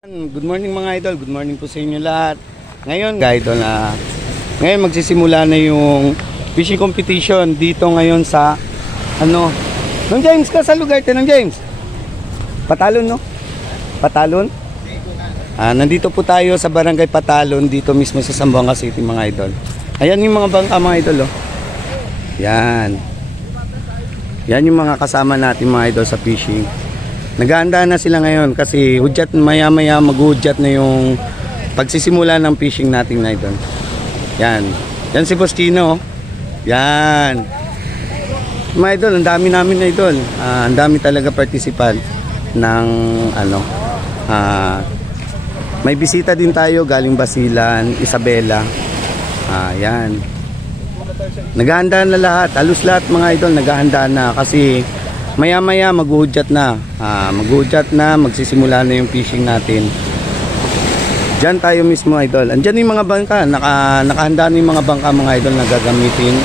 Good morning mga idol, good morning po sa inyo lahat. Ngayon mga idol, ngayon magsisimula na yung fishing competition dito ngayon sa Nong James ka sa lugar, Nong James. Patalon no? Patalon? Nandito po tayo sa Barangay Patalon, dito mismo sa Zamboanga City mga idol. Ayan yung mga bangka mga idol oh. Yan. Yan yung mga kasama natin mga idol sa fishing. Nag-aanda na sila ngayon kasi hudyat, maya-maya mag-hudyat na yung pagsisimula ng fishing natin na idol. Yan. Yan si Boss Chino. Yan. Mga idol, ang dami namin na idol. Ang dami talaga participant ng may bisita din tayo galing Basilan, Isabela. Yan. Nag-aanda na lahat. Halos lahat mga idol nag-aanda na kasi maya-maya maghuhudyat na. Maghuhudyat na, magsisimula na yung fishing natin. Diyan tayo mismo idol. Andiyan yung mga bangka, nakahanda na yung mga bangka mga idol na gagamitin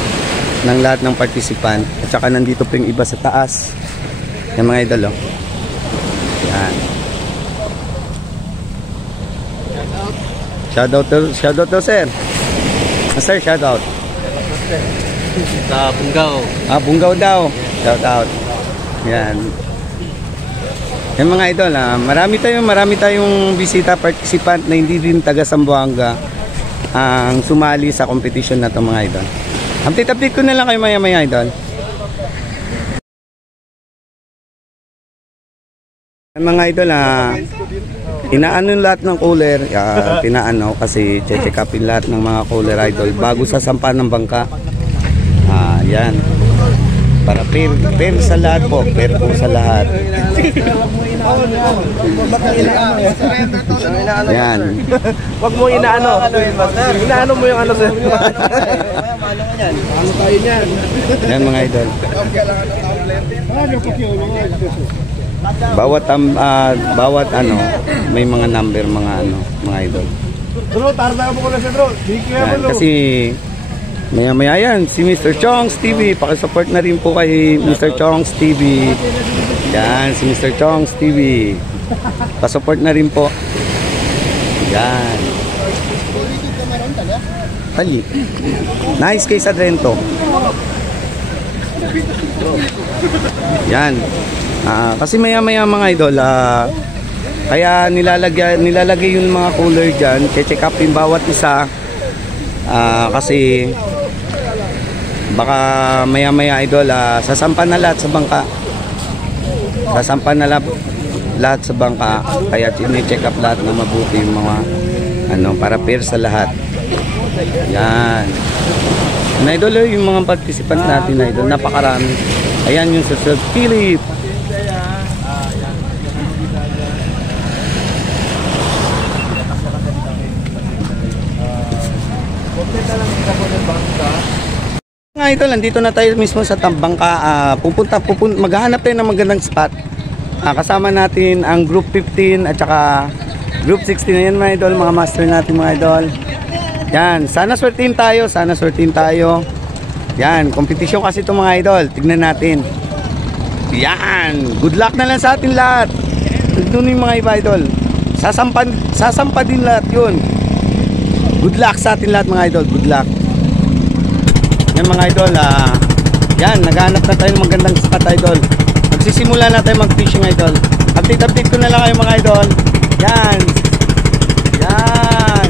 ng lahat ng participant. At saka nandito pa yung iba sa taas. Yan mga idol oh. Yan. Shoutout to sir. Sir, shoutout. Sa Bungaw. Bungaw daw. Shoutout. Yan. Yan mga idol, marami tayong bisita participant na hindi din taga Zamboanga ang sumali sa competition na to mga idol. Update ko na lang kayo maya idol. Mga idol, inaano lahat ng cooler, tinaano kasi check upin lahat ng mga cooler idol bago sa sampan ng bangka. Yan. Para fair sa lahat po, fair po sa lahat. Yan. Wag mo inaano. Inaano mo yung ano sir. Ano tayo niyan? Yan mga idol. Bawat may mga number mga idol. Bro, tarda mo ko na bro. Yan, kasi maya yan, si Mr. Chong's TV. Pakisupport na rin po kay Mr. Chong's TV. Yan, si Mr. Chong's TV. Pasupport na rin po. Yan. Tali. Nice kay Sadrento. Yan. Kasi maya mga idol, kaya nilalagay yung mga cooler dyan. Check up yung bawat isa. Kasi baka maya idol sasampan na lahat sa bangka, lahat sa bangka, kaya chine-check up lahat na mabuti yung mga para fair sa lahat. Yan na idol, yung mga participant natin na idol, napakarami. Ayan yung sa Sir Philip. Nga ito, nandito na tayo mismo sa bangka. Maghahanap tayo ng magandang spot. Kasama natin ang group 15 at saka group 16 na yan mga idol, mga master natin mga idol. Yan, sana swertin tayo. Yan, competition kasi ito mga idol. Tignan natin. Yan, good luck na lang sa atin lahat. Doon yung mga iba idol. Sasampa din lahat yun. Good luck sa atin lahat mga idol, good luck. Yan mga idol, yan, naghahanap na tayo ng magandang spot idol. Magsisimula na tayo mag-fishing idol. Update ko na lang kayo mga idol. Yan. Yan.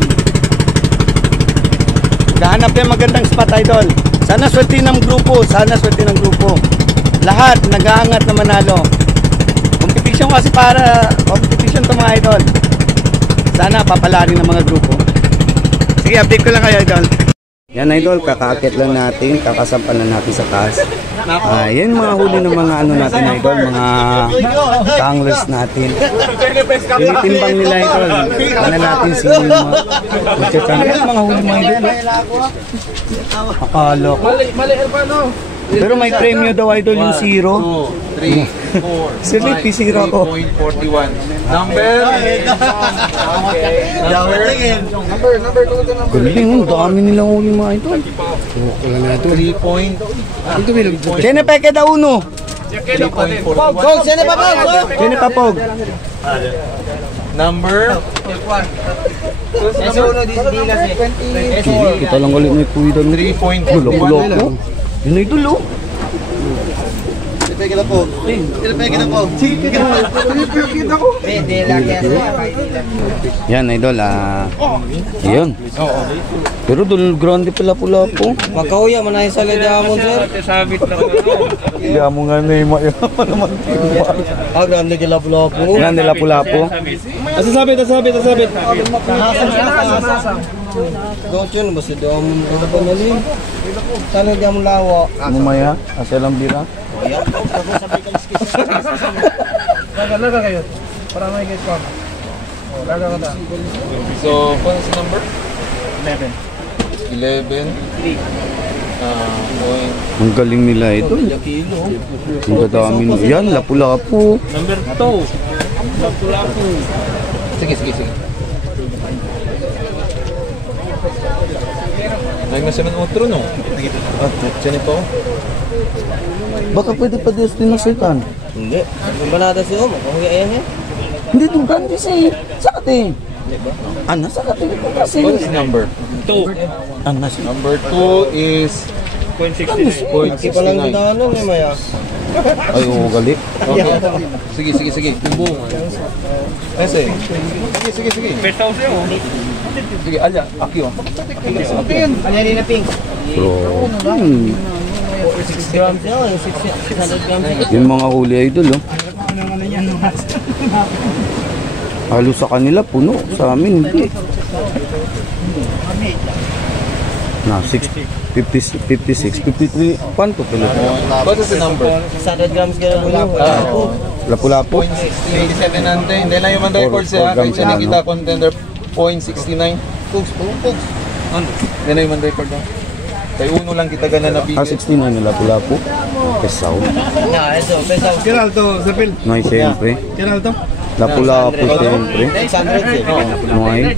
Naghahanap tayo ng magandang spot idol. Sana swerte ng grupo, lahat nag-aangat na manalo. Competition kasi competition to mga idol. Sana papalarin ng mga grupo. Sige, update ko lang kayo idol. Yan idol, kakaakit lang natin, kakasampan lang natin sa taas. Yan mga huli ng mga natin idol, mga anglers natin. Tinitimbang nila idol. Ano natin sino yung mga huli mga idol. Akala ko. Pero may premyo daw idol yung 0. 2, 3, 4, Sir, may P0 ako. 3.41. Number. Galing, ang dami nilang huli mga idol. Wala na ito. 3. Sene peke da uno. 3.41. Sene papog. Number? Kita lang ulit may kuya doon. 3.1. Loko-loko. Yun na ito, lo. Yan, idol. Yun. Pero dul grande pala pula po. Magkauya, manay sa Ladiamon, sir. Hindi mo nga na yung naman. Grande kila pula po. Grande la pula po. Asasabit. Don't yun, basta doon mo panalim. Sana di mo lawa. Mumaya, asa lang bira. Laga kayo. Para may get ko. Laga ka ta. So, what is the number? 11. 11. Ang galing nila ito. Ang kadami nila. Yan, lapu-lapu. Number 2. Lapu-lapu. Sige. Nagnasan ng otro, no? Diyan po. Baka pwede pa Diyos din nasitan. Hindi. Kung banata si Om, kung ayan eh. Hindi ito grande siya. Sakat eh. Ano, sakat eh. Kasi. What is number? 2. Ano siya? Number 2 is 0.69. Hindi pa lang tanong eh, Maya. Ay, oo, galit. Okay. Sige. Tumbong. Ese. Sige. Pestaw siya oh. Sige, alya. Aki oh. Alyan na pink. Bro. 6 grams siya, 600 grams siya. Yung mga huli idol, oh. Halos sa kanila, puno. Sa amin, hindi. Na, 56, 53. Panto pala. What is the number? 600 grams kaya po. Lapu-lapu. 0.67 nante. Hindi lang yung man record siya. Kaya siya nakita contender 0.69. Pugs. Hindi na yung man record na. Kaya uno lang kita gana na bigay. 69 na lapu-lapu. Pesaw. Ito, pesaw. Kiral to, Zapil. Nay, siyempre. Kiral to. Lapu-lapu, siyempre. 600 eh. Nay.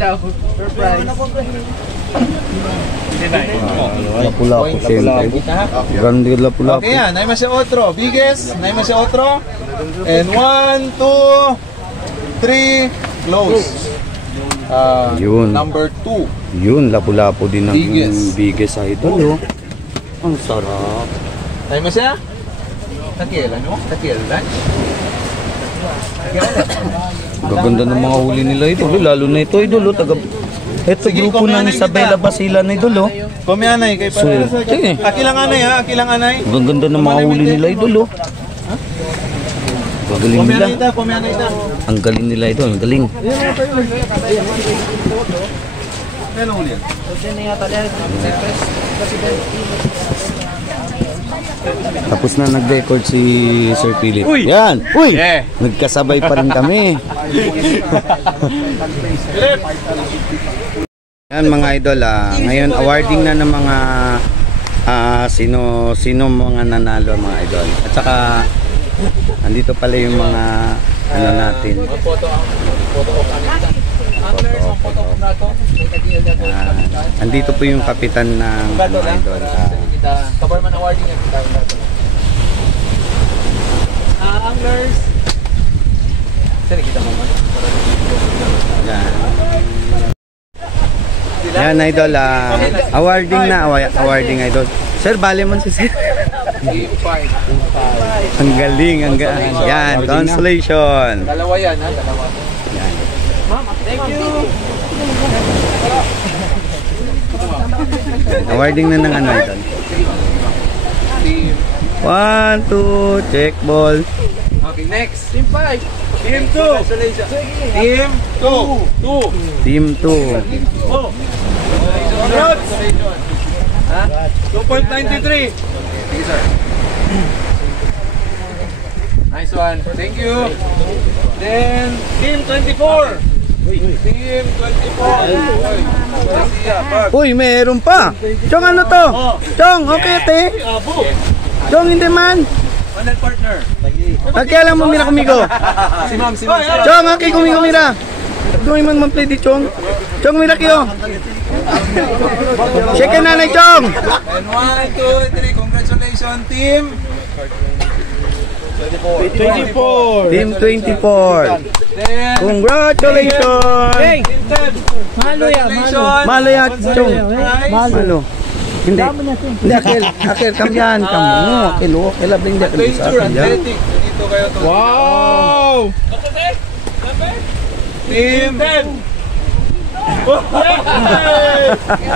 Lapu-lapu, siyempre. Grande lapu-lapu. Okay yan. Naima siya otro. Biggest. Naima siya otro. And 1, 2, 3. Close. Yun. Number 2. Yun, lapu-lapu din ang Biggest. biggest sa idol, oh. Ang sarap. Naima siya? Takilan mo? Takilan? Gaganda ng mga huli nila idol, oh. Lalo na ito idol, oh. Ito Sige, grupo ng kumain Isabela kita. Basilan idol, oh. Kumianay kay So, sige. Akilang anay ha, akilang anay. Gaganda ng mga huli nila idol, oh. Gagaling nila. Kumianay ita. Ang galing nila idol, ang galing. Tapos na nag-record si Sir Philip. Uy! Yan! Uy! Yeah. Nagkasabay pa rin kami. Yan mga idol, ngayon awarding na ng mga sino mga nanalo mga idol. At saka andito pala yung mga ano natin. Andito po yung kapitan ng ano, idol. Kabarman awarding yan. Anglers. Sir, kita mo man. Yan. Yan idol, awarding na, awarding idol. Sir, bale mo si Sir. Ang galing, yan, consolation. Dalawa yan ha, dalawa. Yan. Thank you. Awarding na ng ano idol. Team. 1, 2, check ball. Okay, next. Team 5. Team 2. Congratulations. Team 2. Team 2. Oh. Congrats. Ha? 2.93. Sige, sir. Nice one. Thank you. Then, Team 24. Team 24. Uy, meron pa. Chong, ano to? Chong, okay ate? Chong, hindi man. Panel partner. Nagkailan mo mira kumigo? Si ma'am. Chong, aki kumigo mira. Doon man play di Chong. Chong, mira kayo. Shake nanay Chong. And 1, 2, 3. Congratulations, team. 24. Team 24. Congratulations! Hey! Malo yan, malo. Malo yan, Chong. Malo. Hindi. Hindi, Akil, kamyan. Akil, labing di. Adventure Athletic. Dito kayo to. Wow! Team 10.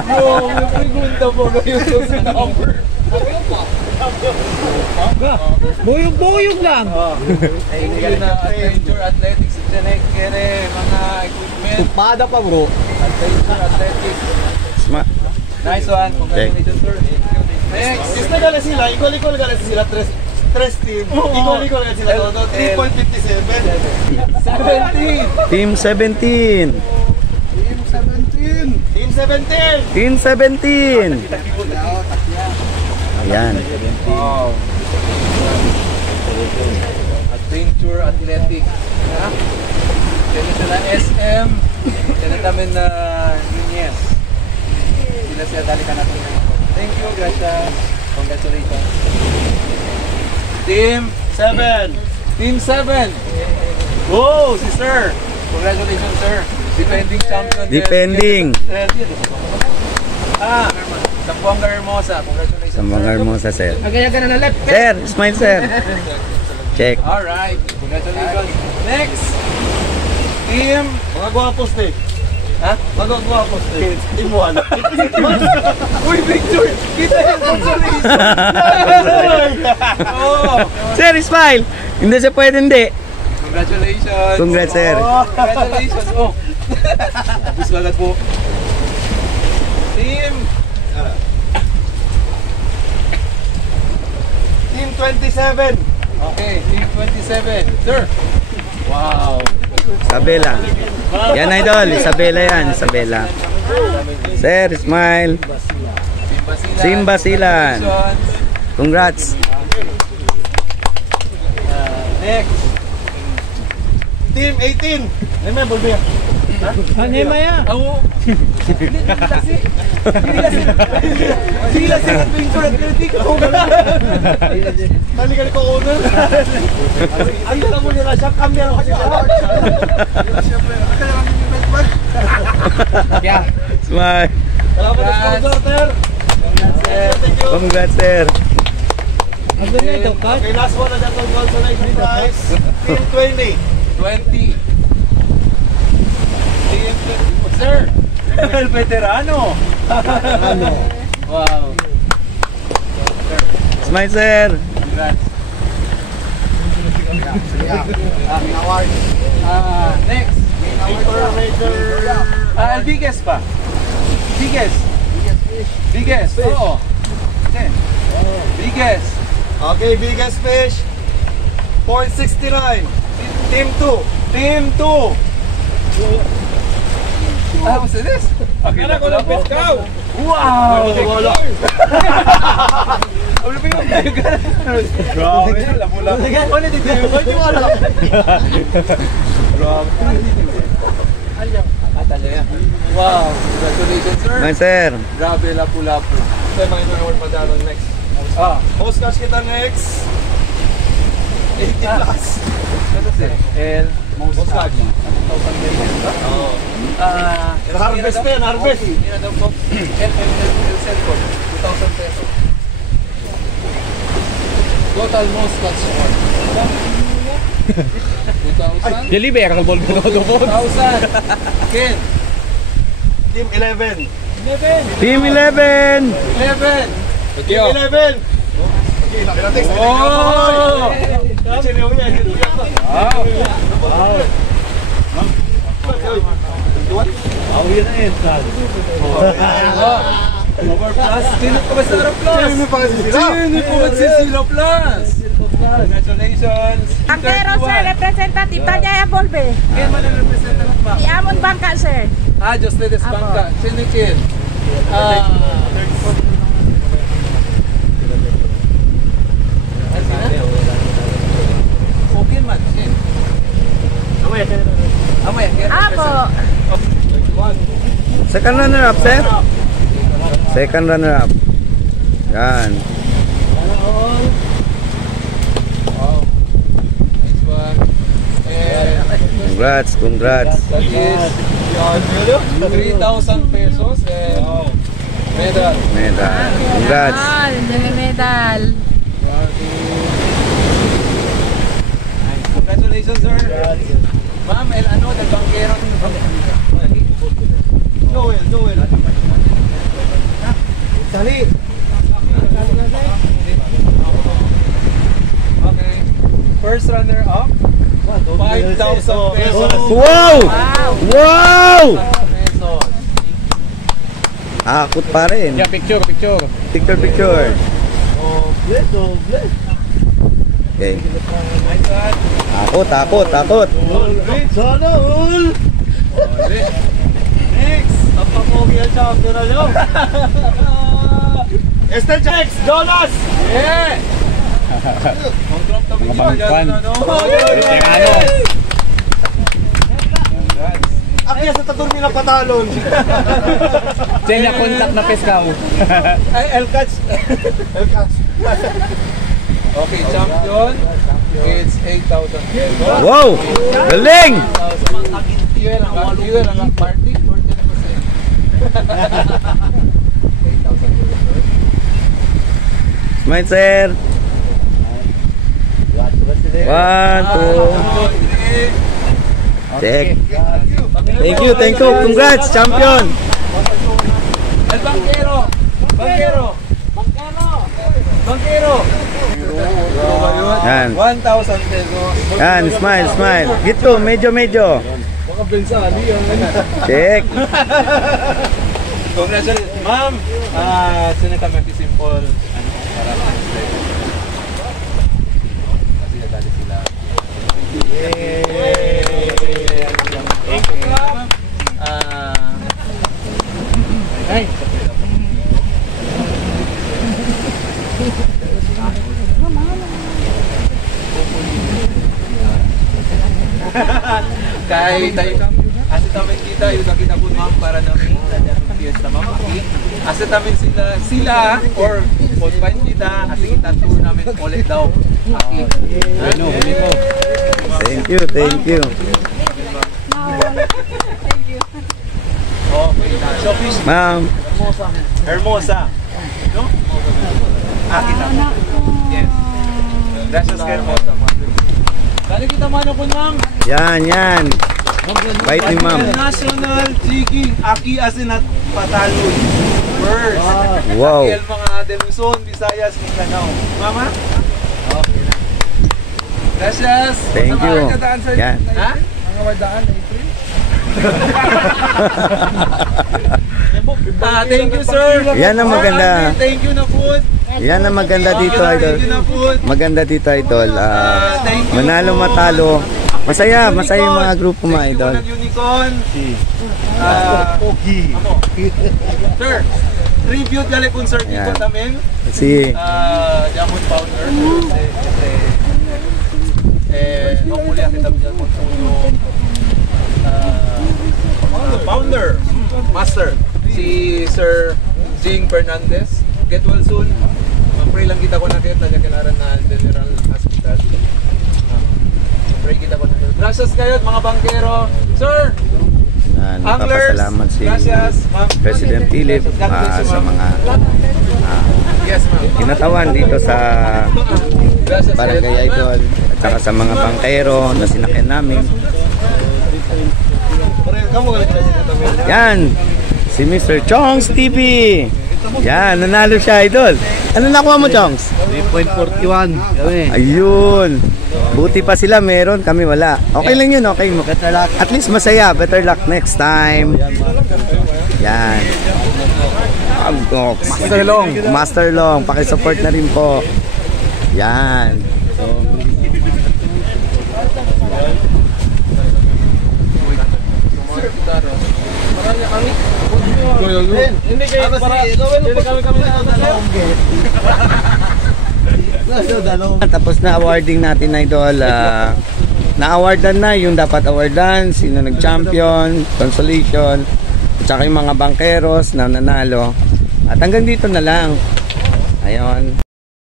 Bro, may pregunta po kayo sa number. Buyog-buyog lang. Thank you na Adventure Athletics. Diyan kere mga equipment. Tupada pa bro. Adventure Athletics. Nice one. Congratulations, sir. Next. Gusto gala sila, equal gala sila, tres team. Equal gala sila todo, 3.57. 17. Team 17. Team 17. Team 17. Ayan. Wow. Adventure Athletics. Ha? Yan sila SM. Yan namin na Nunez. Sila siya dali ka natin. Thank you, gracias. Congratulations. Team 7. Team 7. Oh, si Sir. Congratulations, Sir. Defending champion. Defending. Zamboanga Hermosa. Congratulations, Zamboanga sir. Hermosa, sir. Agaya ka na left. Sir, smile, sir. Check. Alright. Congratulations. Next. Team. Mga guwapos eh. Ha? Mga guwapos eh. Team 1. Uy, picture! Kita yung consolation! Oh! Sir, smile. Hindi siya pwede, hindi. Congratulations! Congrats, sir. Congratulations! Oh! Tapos agad po. Team! Team 27. Okay, Team 27. Sir! Wow! Isabela. Yan, idol. Isabela yan. Isabela. Sir, smile. Simba Silan. Congratulations. Congrats. Next! Team 18. Remember ba yan? Ano yung maya? Oo! Sila si Adventure Athletic! Tali ka ni ko owner. Ang dala mo nila siya. Camera kasi siya. Siyempre. Ang dala kami ni Bedman. Yeah. Smile. Salamat sa sponsor, sir. Thank you. Congrats, sir. Ano na ito, cut? Okay, last one na dyan. Consolation prize. Team 20. 20. Team 20. Sir! El veterano! Wow! Smile, sir. Congrats! Next! Biggest pa! Biggest! Biggest! Oo! Okay. Biggest! Okay, biggest fish. 0.69. Team 2. Team 2. What's this? Okay, na ko ng peskaw! Wow! Wala. Ano ba yung grabe? Lamo-lamo. Ano dito? Hindi mo alam. Grabe. Wow! Congratulations, sir! Smile, sir. Grabe, lapu-lapu. Ito yung mga ino-award pa dyan next. Host cash kita next. 80 plus. Ano si? El Host cash. Harvest pa yan, harvest. Hindi na daw po. El cellphone. 2,000 pesos. Total most catch award. 2,000? Deliver ang ball mo doon. 2,000. Ken. Team 11. Team 11. 11. Team 11. Okay, laki na text. Oh! Overplus. Sino pa ba sa Overplus? Sino pa kasi sila? Sino pa ba si Zero Plus? Congratulations. Angkero, sir, representative. Tanya ya Volve. Ken man ang representative pa. Iamon Bangka, sir. Just let us bangka. Sino Ken? Okay man, Ken. Amaya, Ken. Apo. Second runner-up, sir. Second runner-up. Yan. Congrats, congrats. That is 3,000 pesos and medal. Medal. Congrats. Medal. Congratulations, sir. Ma'am, el ano, del banquero. Joel. Sali. Okay. First runner up, 5,000 pesos. Wow! Wow! Pesos. Akot pa rin. Yeah, picture. Picture. Doble. Okay. Nice one. Takot. Sana all. Next. Napakogi ang champion na nyo. Esther Jax, Jonas. Yeah! Mga bangkan. Veterano. Akya sa tatur nila patalon. Diyan niya contact na peskaw. Ay, El-Catch. Okay, champion. It's 8,000 pesos. Wow! Galing! Fuel ang party. 40%. 8,000 pesos. Smile, sir. 1, 2. Check. Thank you. Congrats, champion. El Banquero. Yan. 1,000 pesos. Yan, smile. Dito, medyo. Baka bensali yan. Check. Congratulations. Ma'am, sino kami simple para ma-explain. Kasi nadali sila. Thank you, ma'am. Ay. Kahit tayo asset namin kita, yung nakita po ma'am para namin fiesta ma'am. Asset namin sila or confine kita, kasi kita tour namin ulit daw. Aki. Ano, huli mo. Thank you. Okay na. Showbiz. Ma'am. Hermosa. No? Aki na. Yes. Gracias kay Hermosa. Kali kita mano po ma'am. Yan. Bait ni ma'am. National Chiki Aki Asinat Pataloy. First. Wow. Aki mga de Luzon, Visayas, Mindanao. Mama? Okay na. Gracias. Thank you. Yan. Ha? Mga wadaan na April. Thank you sir. Yan ang maganda. Thank you na po. Yan ang maganda dito, idol. Thank you na po. Maganda dito, idol. Manalo, matalo. Masaya yung mga grupo mo, idol. Unicorn. Pogi. Sir, tribute gali concert Yan. dito namin. Si Jamon Founder. Nung muli kita Jamon Founder. Master. Si Sir Jing Fernandez. Get well soon. Pray lang kita ko nakita niya kilaran na General Hospital. Pray kita ko nakita. Gracias kayo mga bangkero. Sir! Anglers! Nagpapasalamat si Gracias, ma'am. President Philip sa mga Yes, ma'am. kinatawan dito sa Gracias Barangay kayo. Idol at saka sa mga bangkero na sinakyan namin. Yan! Si Mr. Chongs TV! Yan, nanalo siya, idol. Ano nakuha mo, Chongs? 3.41 kami. Ayun. Buti pa sila meron, kami wala. Okay lang yun, okay mo. At least masaya. Better luck next time. Yan. Master Long. Pakisupport na rin po. Yan. Hindi kayo para Tapos na awarding natin, idol. Na-awardan na yung dapat awardan, sino nag-champion, consolation, at saka yung mga bangkeros na nanalo. At hanggang dito na lang. Ayun.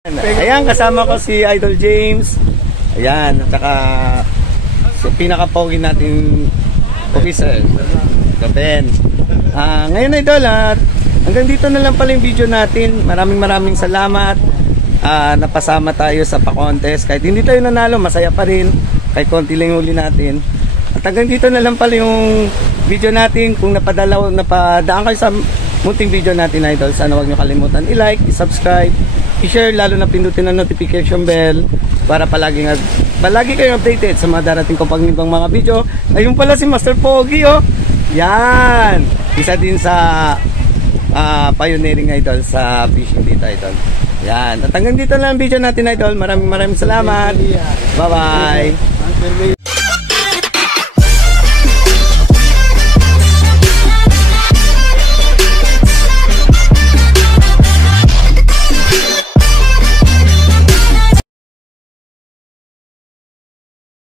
Ayan, kasama ko si Idol James. Ayan, at saka pinaka-pogi natin officer, Gaben. Ngayon idol, hanggang dito na lang pala yung video natin. Maraming salamat. Napasama tayo sa pa-contest. Kahit hindi tayo nanalo, masaya pa rin. Kahit konti lang yung huli natin. At hanggang dito na lang pala yung video natin. Kung napadaan kayo sa munting video natin idol, sana huwag nyo kalimutan i-like, i-subscribe, i-share, lalo na pindutin ang notification bell para palagi kayong updated sa mga darating ko pagnibang mga video. Ayun pala si Master Pogi, oh. Yan, isa din sa pioneering idol sa fishing dito idol. Yan, at hanggang dito na ang video natin idol. Maraming salamat. Bye bye.